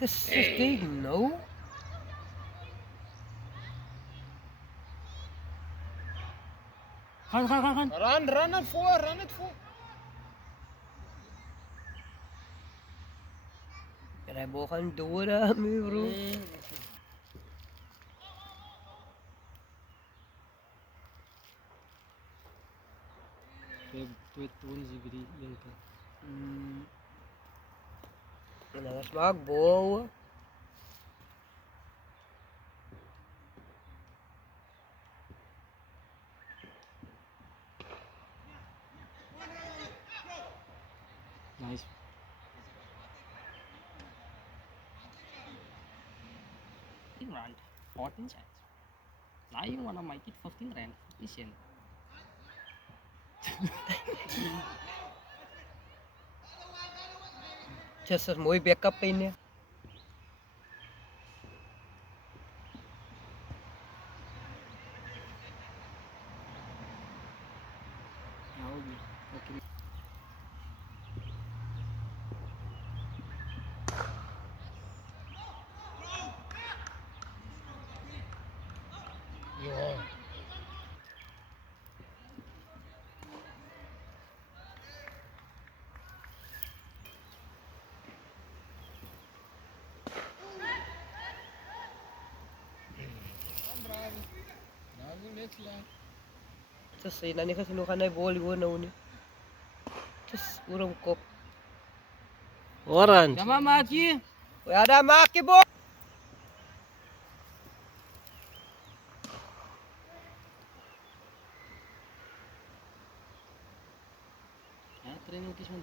Just tegen nou. Gaan. Run het voor. Kaya mo kan dura mi bro. Tuan zigri yang ka. Nagas magbo. Nice. Rand 14 cents. Now you wanna make it 15 rand. Listen. Just as mooi backup ini. Okay. Ja. Bravo net lang. Just ina ni kasi nuka na volleyball na uni. Just urang kop. Orange. Come on, Maki. Ada maki bo. Training kiss man.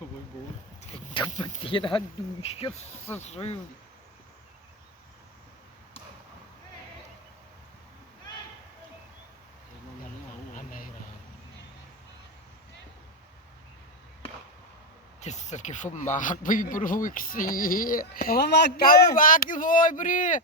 Boy, boy. Dapat tira dusyos sa suyo. Just que fumak boy bro iksi. Come on, Maki. Kami maki boy bro.